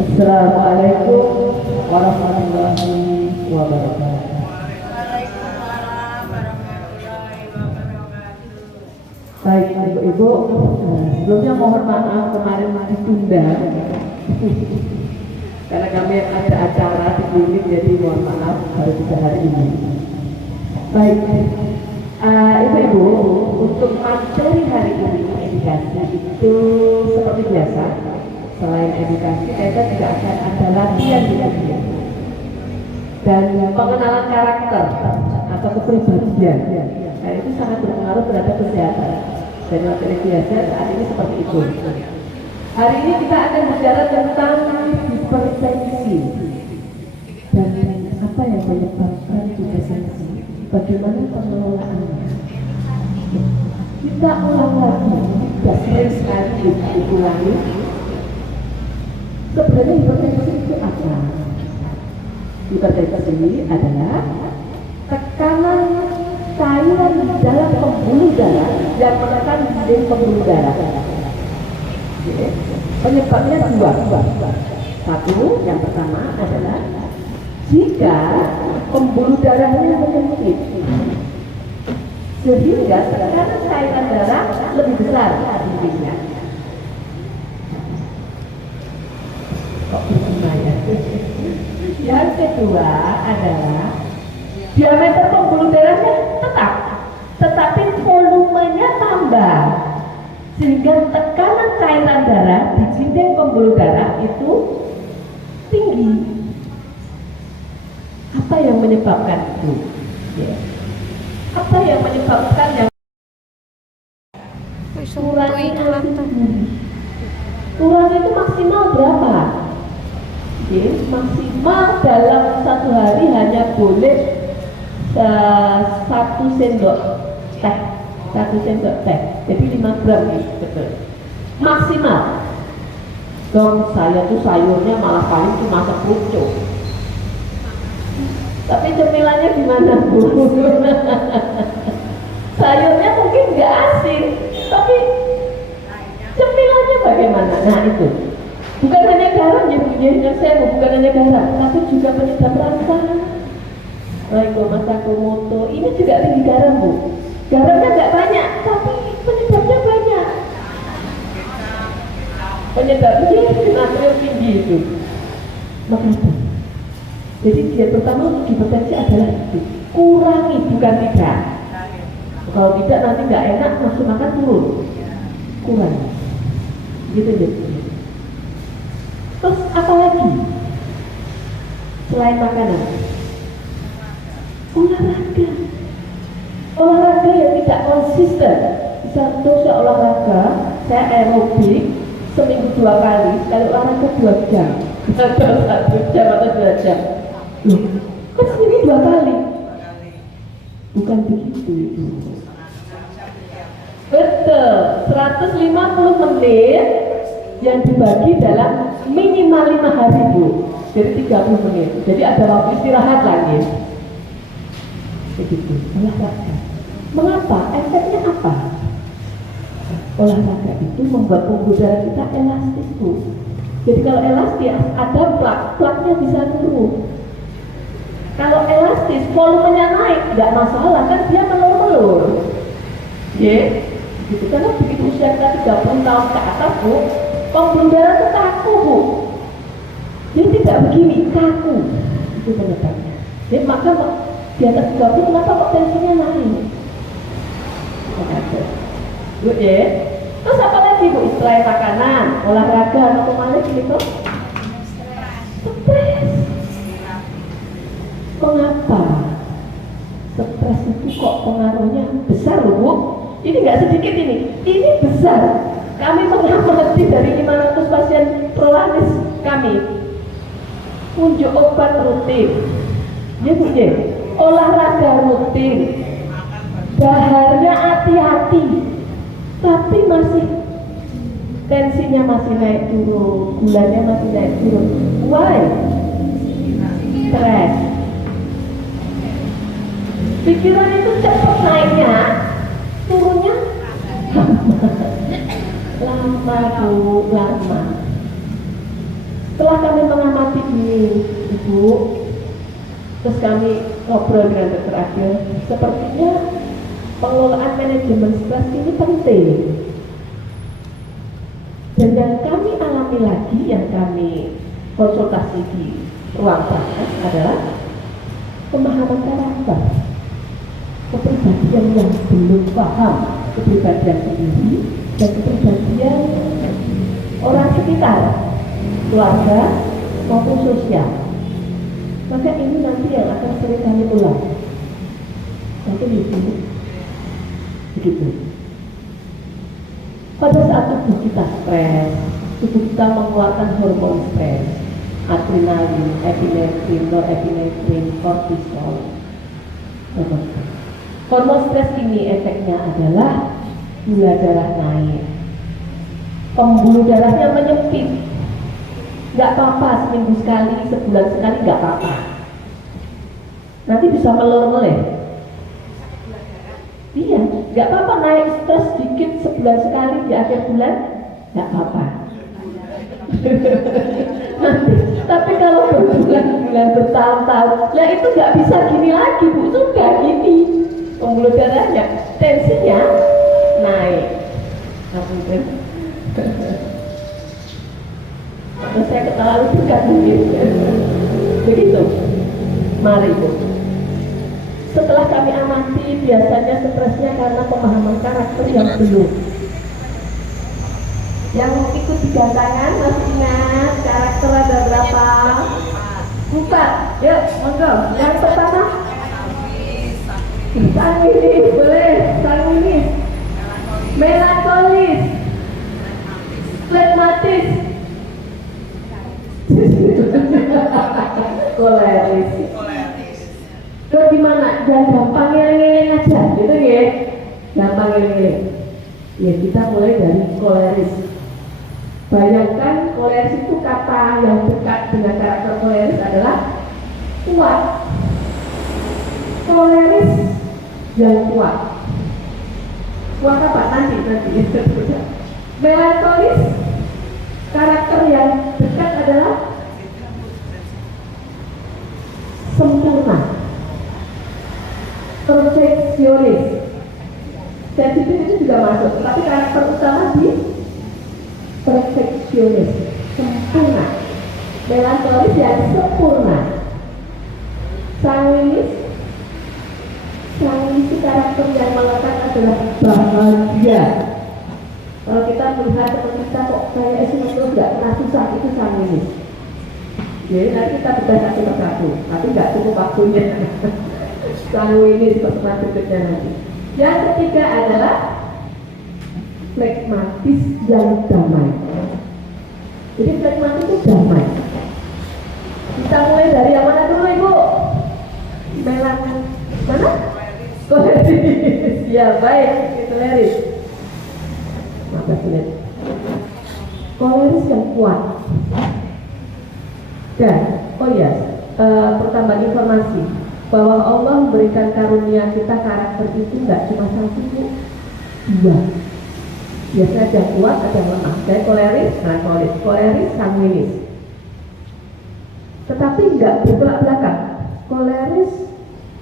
Assalamualaikum warahmatullahi wabarakatuh. Baik ibu-ibu, sebelumnya mohon maaf kemarin ditunda karena kami ada acara di klinik, jadi mohon maaf baru bisa hari ini. Baik, ibu-ibu, untuk materi hari ini edukasi itu seperti biasa. Selain edukasi, kita juga akan ada latihan di sini dan pengenalan karakter atau kepribadian. Nah, itu sangat berpengaruh terhadap kesehatan. Dan materi biasa saat ini seperti itu. Hari ini kita akan bicara tentang hipertensi dan apa yang menyebabkan hipertensi, bagaimana pengelolaannya. Kita ulang lagi, sudah sering sekali diulangi. Sebenarnya hipertensi itu apa? Hipertensi adalah tekanan cairan di dalam pembuluh darah yang menekan dinding pembuluh darah. Penyebabnya dua. Satu, yang pertama adalah jika pembuluh darahnya menyempit, sehingga tekanan cairan darah lebih besar dindingnya. Kok berguna ya? Yang kedua adalah diameter pembuluh darahnya tetap, tetapi volumenya tambah, sehingga tekanan cairan darah di dinding pembuluh darah itu tinggi. Apa yang menyebabkan itu? Ya. Apa yang menyebabkan yang kurang itu maksimal berapa? Oke, maksimal dalam satu hari hanya boleh 1 sendok teh, jadi 5 gram nih, betul. Maksimal. Dong saya tuh sayurnya malah paling cuma sepucuk. Tapi cemilannya gimana Bu? Sayurnya mungkin nggak asin, tapi cemilannya bagaimana? Nah itu. Bukan hanya garam ya Bu, bukan hanya garam, tapi juga penyedap rasa. Mas Takumoto, ini juga tinggi garam Bu. Garamnya nggak banyak, tapi penyedapnya banyak. Penyedapnya natrium tinggi itu. Makanya. Jadi diet pertama untuk hipertensi adalah itu. Kurangi, bukan tidak. Kalau tidak nanti nggak enak, nafsu makan turun. Kurangi. Gitu ya. Terus apa lagi? Selain makanan, olahraga yang tidak konsisten. Satu, saya olahraga, saya aerobik seminggu 2 kali, sekali olahraga 2 jam atau 1 jam atau 2 jam. Loh, kan seminggu 2 kali? Bukan begitu itu. Betul, 150 menit yang dibagi dalam minimal 5 hari Bu. Jadi 30 menit. Jadi ada waktu istirahat lagi. Begitu, olahraga. Mengapa? Efeknya apa? Olahraga itu membuat pembuluh darah kita elastis Bu. Jadi kalau elastis ada plak-plaknya bisa turun. Kalau elastis volumenya naik, nggak masalah kan dia melur-melur. Ya, gitu. Karena begitu usia kita 30 tahun ke atas Bu, pembuluh darah itu kaku Bu. Jadi tidak begini, kaku. Itu penyebabnya. Jadi maka di atas 30 kenapa kok tensinya naik? Bu ya. Terus apa lagi Bu? Selain makanan, olahraga atau mana gitu? Stres. Mengapa? Stres itu kok pengaruhnya besar loh Bu? Ini nggak sedikit ini besar. Kami mengamati dari 500 pasien prolaris kami. Unjuk obat rutin. Ya Bu ya. Olahraga rutin, daharnya hati-hati, tapi masih tensinya masih naik turun, gulanya masih naik turun. Why? Stres. Pikiran itu cepat naiknya, turunnya lama Bu, lama. Setelah kami mengamati ini, Ibu, terus kami ngobrol dengan Dr. Agil, sepertinya pengelolaan manajemen stres ini penting. Dan yang kami alami lagi, yang kami konsultasi di ruang praktek adalah pemahaman karakter, kepribadian yang belum paham kepribadian sendiri dan kepribadian orang sekitar, keluarga maupun sosial. Maka ini nanti yang akan sering kami ulang. Nanti begitu. Pada saat tubuh kita stres, tubuh kita mengeluarkan hormon stres, adrenalin, epinefrin, norepinefrin, kortisol. Hormon stres ini efeknya adalah gula darah naik, pembuluh darahnya menyempit. Nggak apa-apa, seminggu sekali, sebulan sekali nggak apa-apa. Nanti bisa melor-meleh. Iya, nggak apa-apa naik stres sedikit sebulan sekali di akhir bulan, nggak apa-apa. Nanti, tapi kalau berbulan-bulan bertahun-tahun, ya itu nggak bisa gini lagi, Bu. Sudah gini, pembuluh darahnya, tensinya naik. Terus saya ketawa dekat mungkin. Begitu. Mari, Bu. Setelah kami amati, biasanya stresnya karena pemahaman karakter yang belum. Yang ikut 3 tangan masih ingat karakter ada berapa? 4. Yuk, monggo. Yang pertama sanguinis, boleh. Sanguinis, melankolis, flegmatis, koleris. Terus gimana? Jangan gampang ngiling-ngiling aja, gitu ya. Gampang ngiling-ngiling. Ya kita mulai dari koleris. Bayangkan koleris itu kata yang dekat dengan karakter koleris adalah kuat. Koleris yang kuat. Kuat apa? Nanti. Melankolis, karakter yang dekat adalah sempurna. Perfeksionis. Sensitif itu juga masuk, tapi karakter utama di perfeksionis, sempurna. Melankolis yang sempurna. Sanguinis itu karakter yang melekat adalah bahagia. Kalau kita melihat teman kita kok kayak itu nggak pernah susah, itu sanguinis. Jadi nanti kita bedah satu persatu, tapi nggak cukup waktunya. Sanguinis pertemuan berikutnya nanti. Yang ketiga adalah flegmatis yang damai. Jadi flegmatis itu damai. Kita mulai dari yang mana dulu, Ibu? Mana? Koleris. Ya baik, itu koleris. Maka sulit. Koleris yang kuat. Dan, pertambahan informasi bahwa Allah memberikan karunia kita karakter itu nggak cuma 1, 2. Biasanya ada yang kuat, ada yang lemah. Jadi koleris, melankolis, koleris, sanguinis. Tetapi nggak bertolak belakang. Koleris,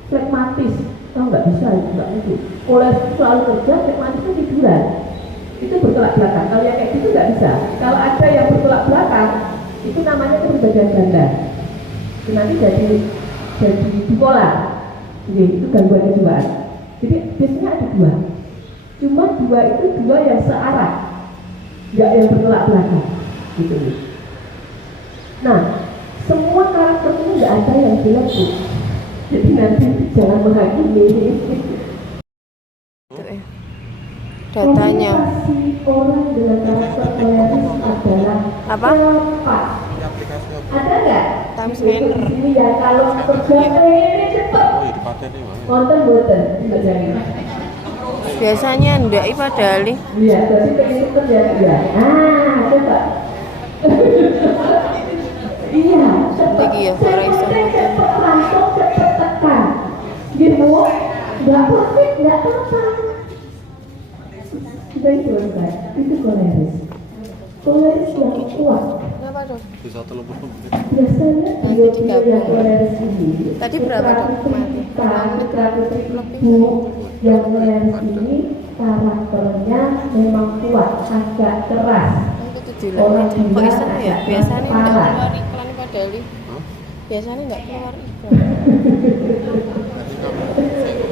flegmatis, nggak bisa, nggak mungkin. Koleris selalu kerja, flegmatisnya tiduran. Itu bertolak belakang. Kalau yang kayak gitu nggak bisa. Kalau ada yang bertolak belakang, itu namanya kepribadian ganda. Itu nanti jadi bipolar. Jadi itu gangguan kejiwaan. Jadi biasanya ada 2. Cuma 2 itu 2 yang searah, nggak yang bertolak belakang. Gitu. Nah, semua karakter ini nggak ada yang jelek, Bu. Jadi nanti jangan menghakimi. Datanya. Orang dengan karakter koleris adalah Apa? Ada nggak? Time scanner. Ini ya kalau kerja ini cepat. Konten boten, nggak jadi. Biasanya ndak padahal. Iya, jadi pengen kerja ya. Coba. Iya, cepat. Iki ya, ora iso. Cepat langsung, cepat tekan. Gitu, nggak perfect, nggak apa-apa. Sudah itu kan, itu koleris. Koleris yang kuat. apa tuh? Bisa 30 menit. Biasanya Nanti digabung. koleris ini. Tadi berapa tuh? Mati. Yang koleris ini karakternya memang kuat, agak keras. Itu 78. Kok iseng ya? Biasanya enggak keluar iklan padahal. Hah? Biasanya enggak keluar iklan.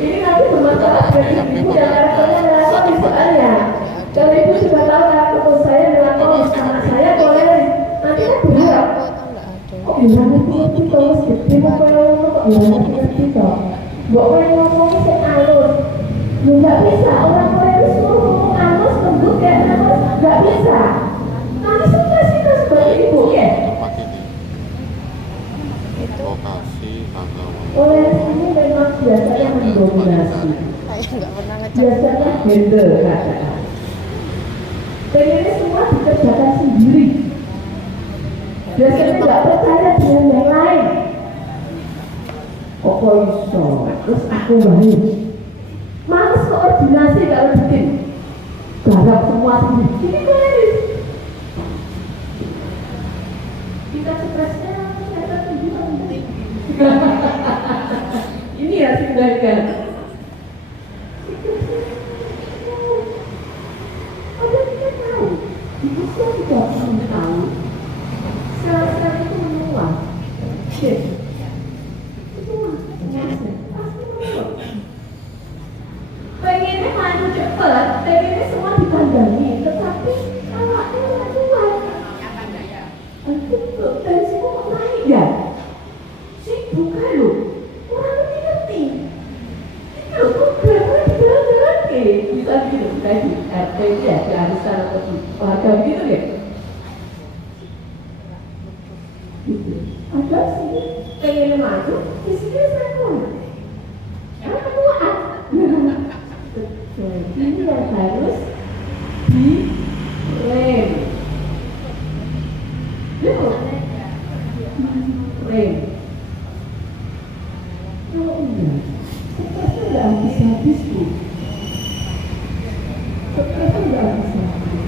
Ini nanti bermasalah bagi ibu yang karakternya melakukan soalnya. Kalau ibu sudah tahu karakter saya melakukan anak saya koleris, nanti kan berharap. Kok bilang itu terus gede kok bilang itu mbok ngomongnya sing alus. Lu nggak bisa orang koleris ngomong alus lembut kayak alus nggak bisa. Nanti suka sih sebagai ibu ya. Tempat ini. Lokasi tanggal. Koleris ini memang biasanya mendominasi. Saya enggak pernah ngecek. Biasanya gender kata. Pengennya semua dikerjakan sendiri. Biasanya nggak percaya dengan yang lain. Kok iso? Terus aku baik. Males koordinasi kalau bikin. Garap semua sendiri. Ini koleris. Kita stresnya ternyata tinggi penting. Ini ya sebenarnya. Ada kita tahu, ibu saya juga belum tahu. Sel-sel itu menua. Shit. Itu pasti menua. Pengennya maju cepat, pengennya semua dipandangi, tetapi awaknya nggak kuat. Nanti tensimu kok naik ya? Sibuk kan lu? Orang ngerti. Itu programnya dijalan-jalan bisa gitu, tadi RT ya, di arisan atau di warga gitu ya. Gitu. Ada sih pengen maju, di sini saya kuat. Karena ketuaan. Ini yang harus direm. Rem. Kalau enggak, stresnya nggak habis-habis tuh. Stresnya nggak habis-habis.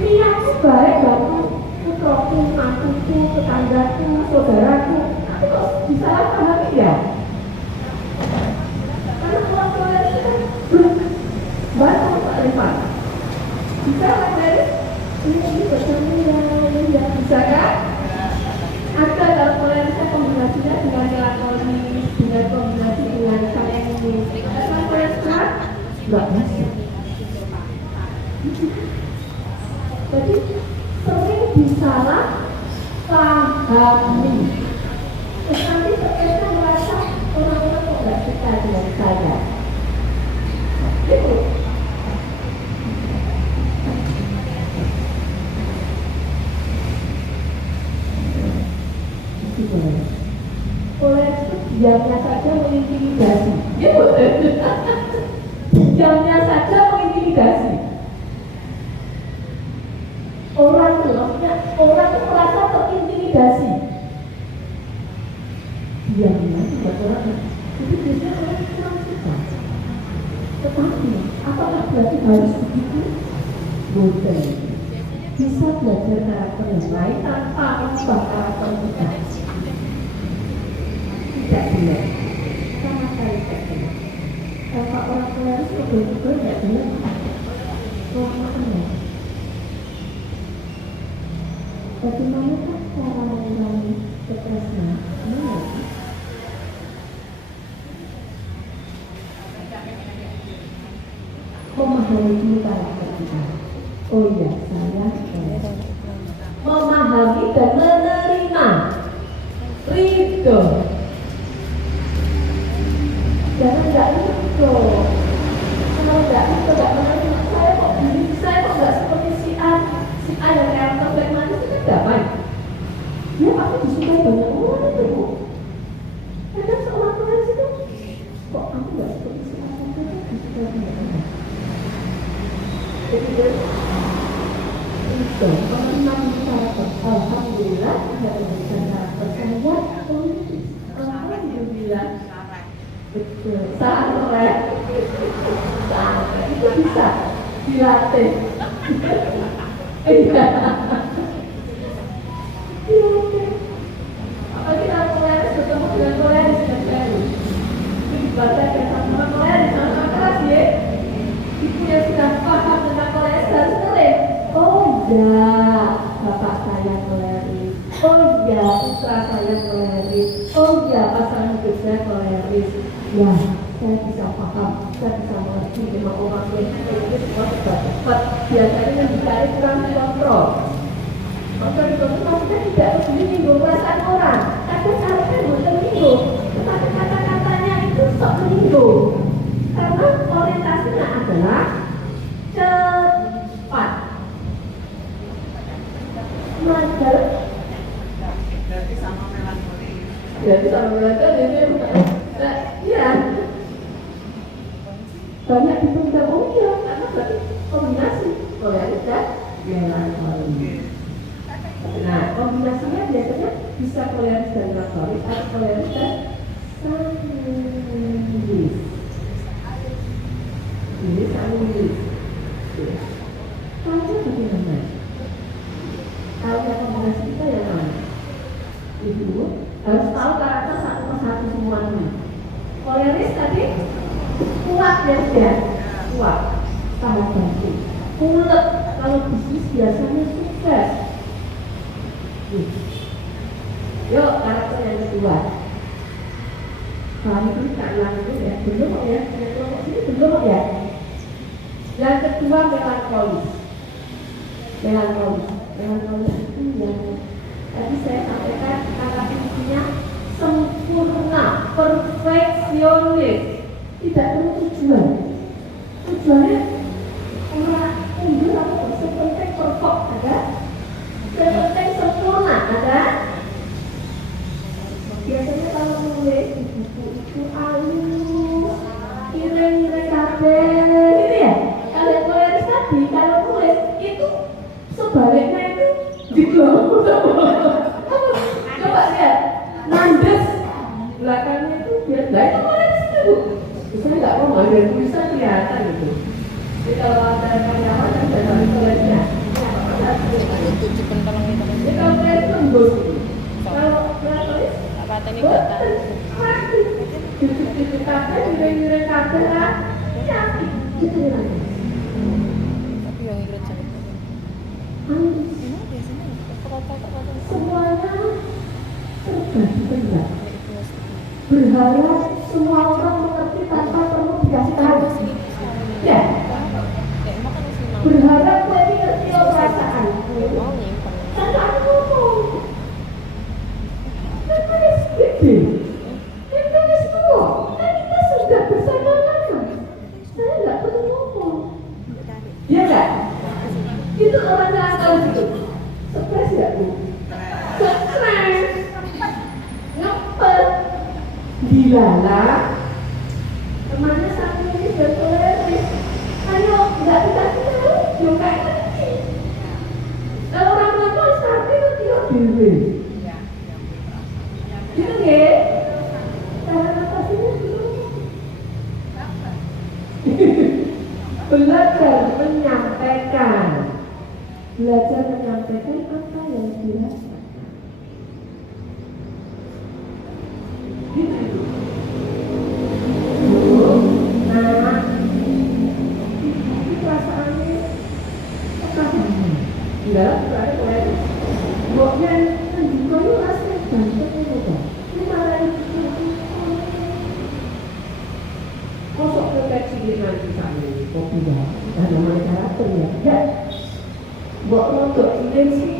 Niatku baik banget, putraku, mantuku, tetanggaku, saudaraku. Tapi kok disalahpahami ya? Karena orang tua itu kan belum baru Pak Rifat. Bisa Pak Deris? Ini bersama ya, bisa kan? Ada dalam kolerisnya kombinasinya dengan melatonin, dengan kombinasi dengan kalemin. Ada koleris kan? Nggak bisa. Jadi sering disalah pahami. Terus nanti ternyata merasa orang-orang kok nggak suka dengan saya. Gitu. Koleris itu diamnya saja mengintimidasi. Gitu. Diamnya saja mengintimidasi. Orang itu merasa terintimidasi. Diamnya juga orang itu biasanya orang kurang suka. Tetapi apakah berarti harus begitu? Bukan. Bisa belajar karakter yang lain tanpa mengubah karakter kita. Tidak benar. Sama sekali tidak benar. Kalau orang tua itu betul-betul tidak benar. Orang benar. Bagaimanakah cara mengurangi stresnya? Memahami dulu karakter kita. Oh iya, saya memahami dan menerima. Ridho. Jangan nggak ridho. Kalau nggak ridho, nggak menerima. Saya kok nggak seperti si A yang karakter baik manis itu kan damai. Dia pasti disukai banyak orang itu. Kadang seorang koleris itu, kok aku nggak seperti si A yang disukai banyak orang. Jadi dia itu menerima karakter. Alhamdulillah tidak memberikan karakter saya politis. Alhamdulillah. Betul. Santai. Itu bisa dilatih. Iya. ada bapak saya koleris, oh iya putra saya koleris, oh iya pasangan hidup saya koleris. Ya, saya bisa paham, saya bisa mengerti memang orang yang itu semua cepat. Biasanya yang dicari kurang kontrol. Kontrol itu maksudnya tidak menyinggung perasaan orang. Kadang-kadang kan bukan menyinggung, tetapi kata-katanya itu sok menyinggung. Karena orientasinya adalah cepat. Madal. Jadi sama melankolis itu ya. Banyak ditunda ya, karena berarti kombinasi koleris dan melankolis. Nah, kombinasinya biasanya bisa koleris dan melankolis atau koleris dan sanguinis. Ini sanguinis. Kalau bagaimana? Kalau yang kombinasi kita yang mana? Ibu harus tahu karakter satu persatu semuanya. Koleris tadi kuat ya dia, kuat, sangat baik, ulet. Kalau bisnis biasanya sukses. Yuk karakter yang kedua. Kami ini tak ulang itu ya, belum ya, kelompok sini belum ya. Yang kedua melankolis. Melankolis itu yang tadi saya sampaikan kata kuncinya sempurna, perfeksionis, tidak perlu tujuan. Tujuannya orang unggul atau sepenting perfect ada, sepenting sempurna ada. Biasanya kalau nulis di buku itu halus, kira-kira kabel, gitu ya. Kalau nulis tadi, kalau nulis itu sebaliknya itu gitu. Coba lihat, nandes belakangnya itu biar baik itu mana di situ. Saya nggak mau ngambil tulisan kelihatan gitu. Jadi kalau ada karyawan yang sudah sampai tulisnya, Ada 7 pentelong itu. jadi kalau tulis tembus gitu. Kalau tulis Pateni kata. Cucuk-cucuk kabel, ngiring-ngiring kabel lah. Ya, gitu ya. Tapi yang ikut jangan. Biasanya kata-kata Semuanya serba dikenal. Berharap semua orang mengerti tanpa perlu dikasih tahu. Ya. Berharap lagi ngerti perasaan. mau nyimpen. Kan aku ngomong. Kan manis gede. Kan manis tua. Kan kita sudah bersama-sama. Saya nggak perlu ngomong. Iya nggak? Itu orang yang tahu itu. Stres nggak Bu? Stres. Ngepet. Dilalah. Temannya satu ini bertoleris. Ayo, nggak dikasih tahu. Yo kayak tadi. Kalau orang tua satu itu dia dewe. Gitu nggih? Cara ngatasinya dulu. Belajar menyampaikan. Belajar menyampaikan apa yang dirasakan. Gitu. Nah, ini perasaannya apa? Enggak, berarti boleh. Boknya kan juga itu rasanya banget itu. Ini malah itu. Kosok proteksi nanti sampai kopi ya. Ada namanya karakter ya. Ya. Bok untuk dimensi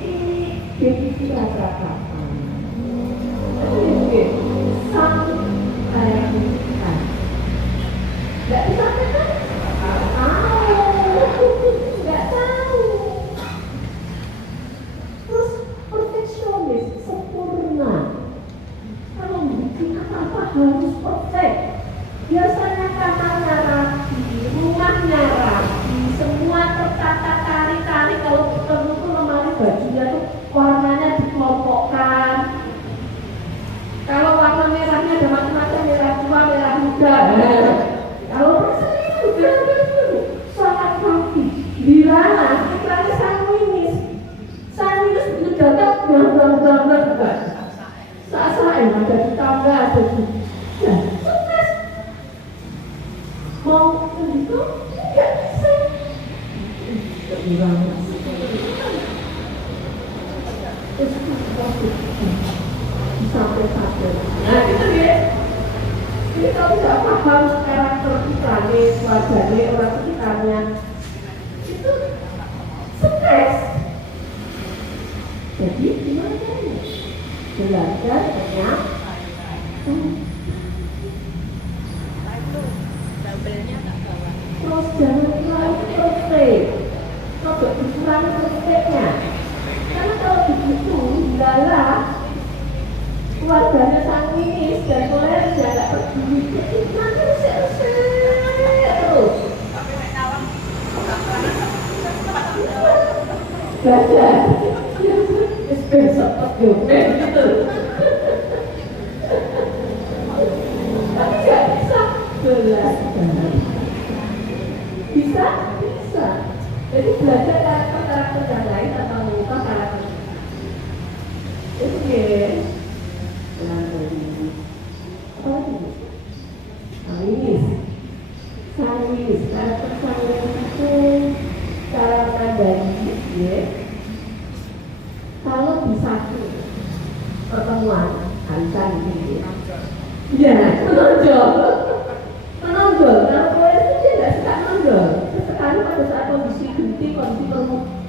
definisi rasa-rasa. Oke. Sampai nggak bisa kan? Nggak tahu. Terus perfeksionis, sempurna. Kalau bikin apa-apa harus perfect. Biasanya kamarnya rapi, rumahnya rapi, semua tertata kali-kali. Kalau perlu tuh lemari bajunya tuh warnanya dikelompokkan. Kalau warna merahnya ada macam-macam, merah tua, merah muda. Kalau rasanya udah sangat rapi. Dilarang, kita sanguinis. Sanguinis itu datang gambar-gambar. Saat-saat ada di tangga, ada di ya, sukses. Mau begitu, nggak bisa. Kurang. Jadi gimana caranya? Belajar banyak. Terus jangan terlalu perfect. Coba dikurangi perfectnya. Karena kalau begitu, adalah keluarganya sanguinis dan koleris yang gak peduli. Jadi nanti usir-usir terus. Belajar. Besok terjumpa gitu. Tapi gak bisa belajar. Bisa? Bisa. Jadi belajar karakter yang lain atau mengubah karakter. Oke. Apa lagi? Sanguinis. Karakter sanguinis itu cara menandai, ya. Kalau di satu pertemuan arisan gitu, ya menonjol. Kalau koleris itu dia tidak suka menonjol. Sesekali pada saat kondisi genting, kondisi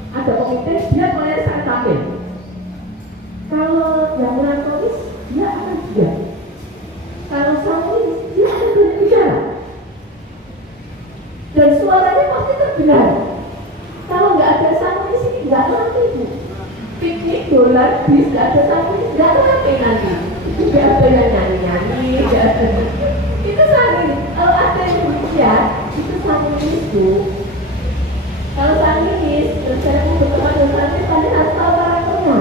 ada komite, dia koleris akan tampil. Kalau yang melankolis, dia akan diam. Kalau sanguinis, dia akan berbicara. Dan suaranya pasti terdengar. Kalau nggak ada sanguinis ini nggak nanti bu. Piknik dolar bis nggak ada sanguinis nggak nanti nanti. Nggak ada yang nyanyi, nggak ada. Itu sanguinis. Kalau ada yang berbicara, itu sanguinis bu. Kalau sanguinis, terus saya mau berteman dengan sanguinis, kalian harus tahu karakternya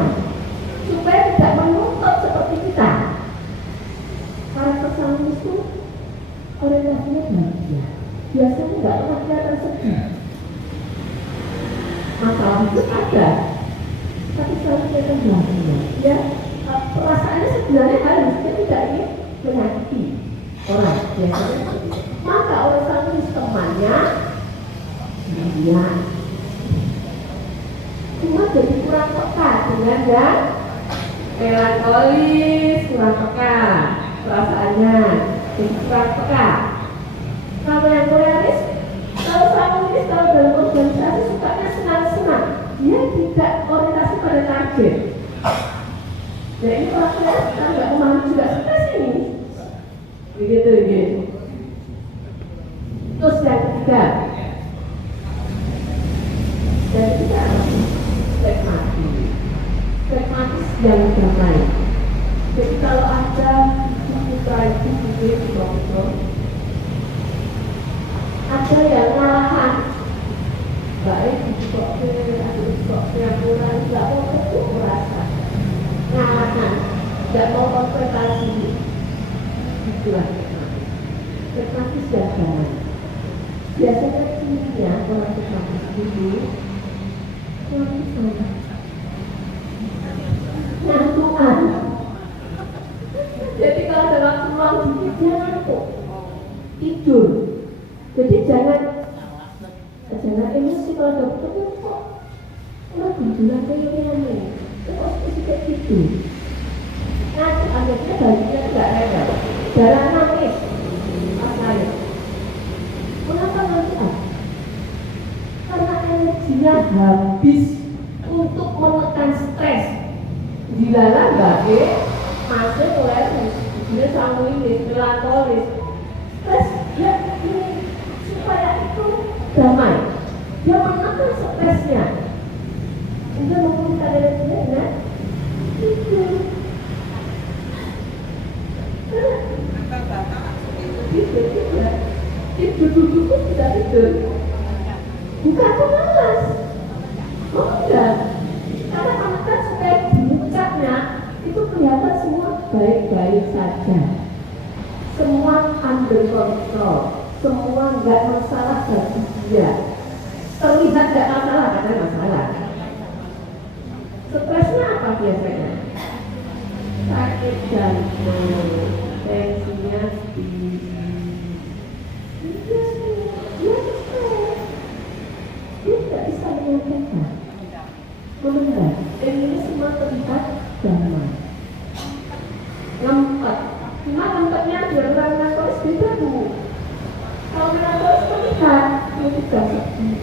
supaya tidak menuntut seperti kita. Karakter sanguinis itu orientasinya bahagia. Biasanya nggak pernah kelihatan sedih. Masalah itu ada, tapi selalu kelihatan bahagia. Ya, perasaannya sebenarnya harusnya tidak ingin menyakiti orang. Biasanya seperti itu. Maka orang sanguinis temannya dia cuma jadi kurang peka dengan yang melankolis, kurang peka perasaannya, jadi kurang peka. Kalau yang koleris, kalau sanguinis, kalau dalam organisasi sukanya senang-senang, dia tidak orientasi pada target. Ya ini kalau koleris kita nggak memahami juga stres ini, begitu. Terus yang ketiga, pragmatis yang damai. Jadi kalau ada putra itu di bawah, ada yang ngalahan, baik di sokir, ada di sokir yang kurang, tidak mau untuk merasa ngalahan, tidak mau konfrontasi. Itulah pragmatis dan damai. Biasanya cirinya orang pragmatis dulu ngantukan. Jadi kalau ada waktu luang dikit dia ngantuk, tidur. Jadi jangan emosi kalau ada ketemu kok orang berjuang kayaknya kok sedikit tidur. Ngantuk akhirnya bajunya tidak rewel, darah nangis pas nangis. Kenapa ngantuk? Karena energinya habis untuk menekan stres. Dilalah bagi masuk koleris, dia sanguinis, melankolis. Stres dia ingin supaya itu damai. Dia menekan stresnya. Dia memulihkan energinya dengan tidur. Tidur duduk pun bisa tidur. Bukan pemalas. Oh enggak. Karena menekan supaya puncaknya itu kelihatan semua baik-baik saja. Semua under control. Semua enggak masalah bagi dia. Terlihat enggak masalah, karena masalah. Stresnya apa biasanya? Sakit jantung, tensinya tinggi. Dia tidak bisa menyampaikan, mendengar, dan ini semua terlihat damai. Ngempet, cuma ngempetnya biar orang melankolis beda bu. Kalau melankolis terlihat, itu tidak sedih.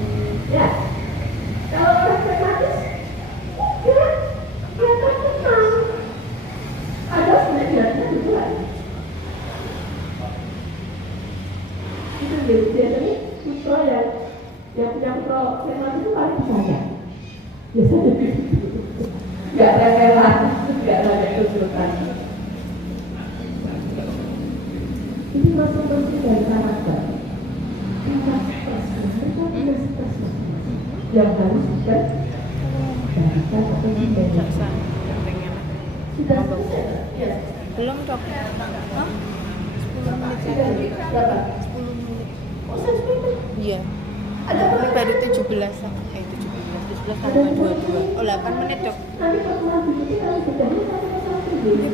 Ya, kalau orang pragmatis, udah, Nggak revelan, nggak ada kesulitan. Ini masing-masing dari karakter. Yang harus kita berikan atau tidak. Jaksa yang pengen. Sudah selesai? Ya. Belum dok. Hah? 10 menit Sudah lagi. berapa? 10 menit. Oh, saya sepuluh. Iya. Ada Ini baru 17-an. 17 tambah 22. Oh 8 menit dok. nanti pertemuan berikutnya kalau sudah satu-satu dulu.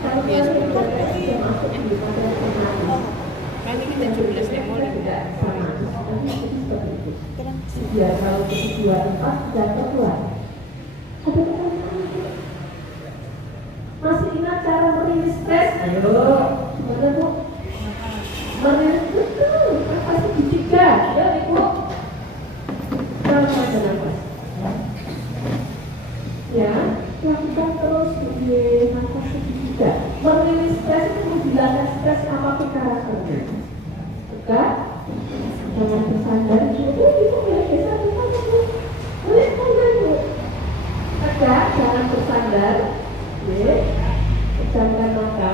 Kalau Iya, kalian 10 sudah masuk di materi pertama, Oh, kan ini kita 17 demo kita nih. tidak sama. Tapi itu seperti itu. Keren. Biar kalau kedua empat sudah keluar. Ada pertanyaan? Masih ingat cara merilis stres? Ayo, gimana bu? Merilis betul. Apa sih dijaga? Ya ibu. Nafas dan nafas. Ya, lakukan terus nafas juga. Merilis stres itu menghilangkan stres apapun karakternya. Bukan? Jangan bersandar. Itu boleh biasa bersandar. Boleh bersandar bu. Tegak, jangan bersandar. Oke, pejamkan mata.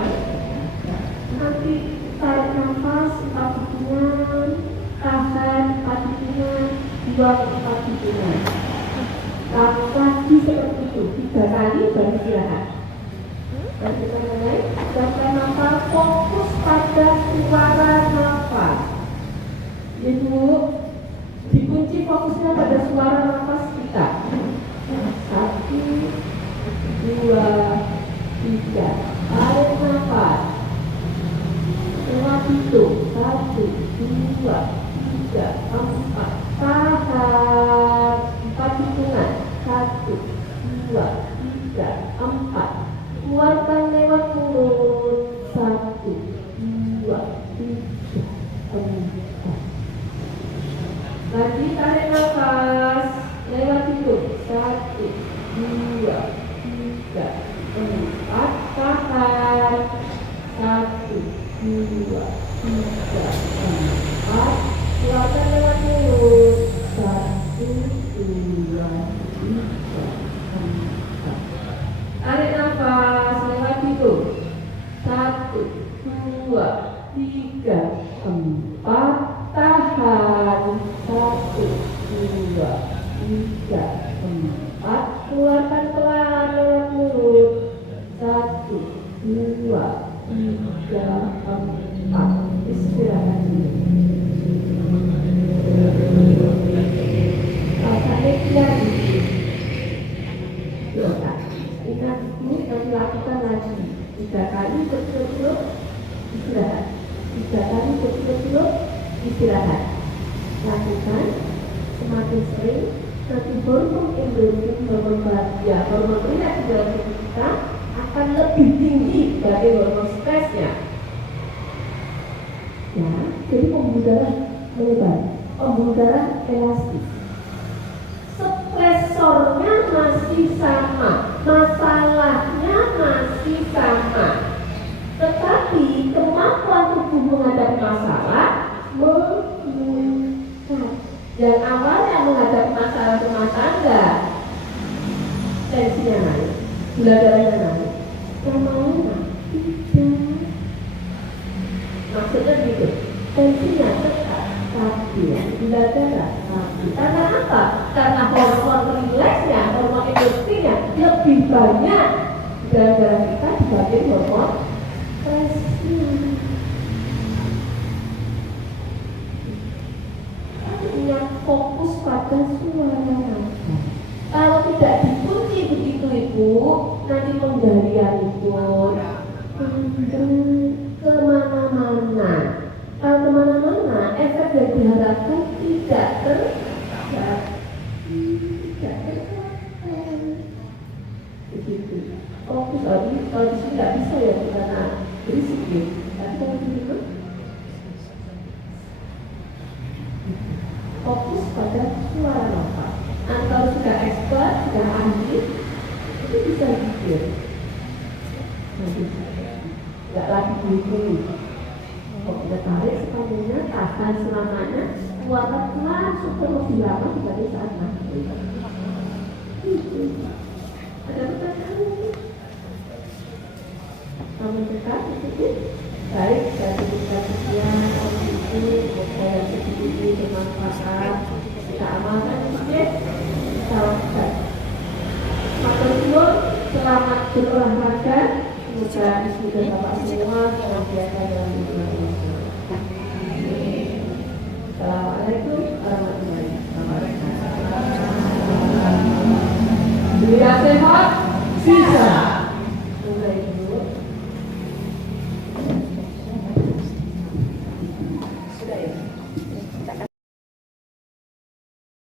Nanti tarik nafas 4 hitungan, tahan 4 hitungan, 2-4 hitungan. Lagi seperti itu 3 kali baru istirahat. Dan kita mulai. Pejamkan mata, fokus pada suara nafas. Ibu, dikunci fokusnya pada suara nafas kita. 1, 2, 3. Tarik nafas. Lewat hitung. 1, 2, 3, 4. Tahan 4 hitungan. 1, 2, 3, 4. Keluarkan lewat mulut. 1, 2, 3, 4. Lagi tarik nafas. Lewat hitung. 1, 2, 3, 4. Tahan 1, 2, 3, 4. Keluarkan lewat mulut. 1, 2, 3, 4. Tarik nafas lewat hitung. 1, 2, 3, 4. Tahan 1, 2, 3, 4. Keluarkan pelan lewat mulut. 1, 2, 3, 4. Istirahat dulu. Rasanya lagi. Ingat ini nanti lakukan lagi 3 kali berturut-turut istirahat. 3 kali berturut-turut istirahat. Lakukan semakin sering. Nanti hormon endorfin, hormon bahagia, hormon rileks di dalam tubuh kita akan lebih tinggi dari hormon stresnya. Ya, jadi pembuluh darah melebar, pembuluh darah elastis. Stresornya masih sama, masalahnya masih sama, tetapi kemampuan tubuh menghadapi masalah meningkat. Yang awalnya menghadapi masalah rumah tangga, tensinya naik, gula darahnya naik, lama-lama tidak. Maksudnya gitu, tensinya tetap stabil, gula darah stabil. Karena apa? Karena hormon rileksnya, hormon endorfinnya lebih banyak di dalam darah kita dibanding hormon stresnya. Yang fokus pada suara nafas. Kalau tidak dikunci begitu ibu, nanti penggalian itu kemana-mana. Kalau kemana-mana, efek yang diharapkan tidak terjadi. Begitu. Fokus kalau di sini tidak bisa ya karena berisik ya. Tapi kalau di situ fokus pada suara nafas. Nah, kalau sudah expert, sudah ahli, itu bisa pikir. Nggak lagi bunyi. Kalau kita tarik sepanjangnya, tahan selamanya, keluarkan langsung terus lebih lama dibanding saat nafas. Ada pertanyaan mungkin? Kamu dekat sedikit? Baik, dari kita sekian itu saya sedikit bermanfaat. Kita amalkan sedikit. Salam sehat. Matur nuwun, selamat berolahraga. Semoga sudah Bapak semua senantiasa dalam lindungan Allah. Assalamualaikum warahmatullahi wabarakatuh. Bila sehat, sisa.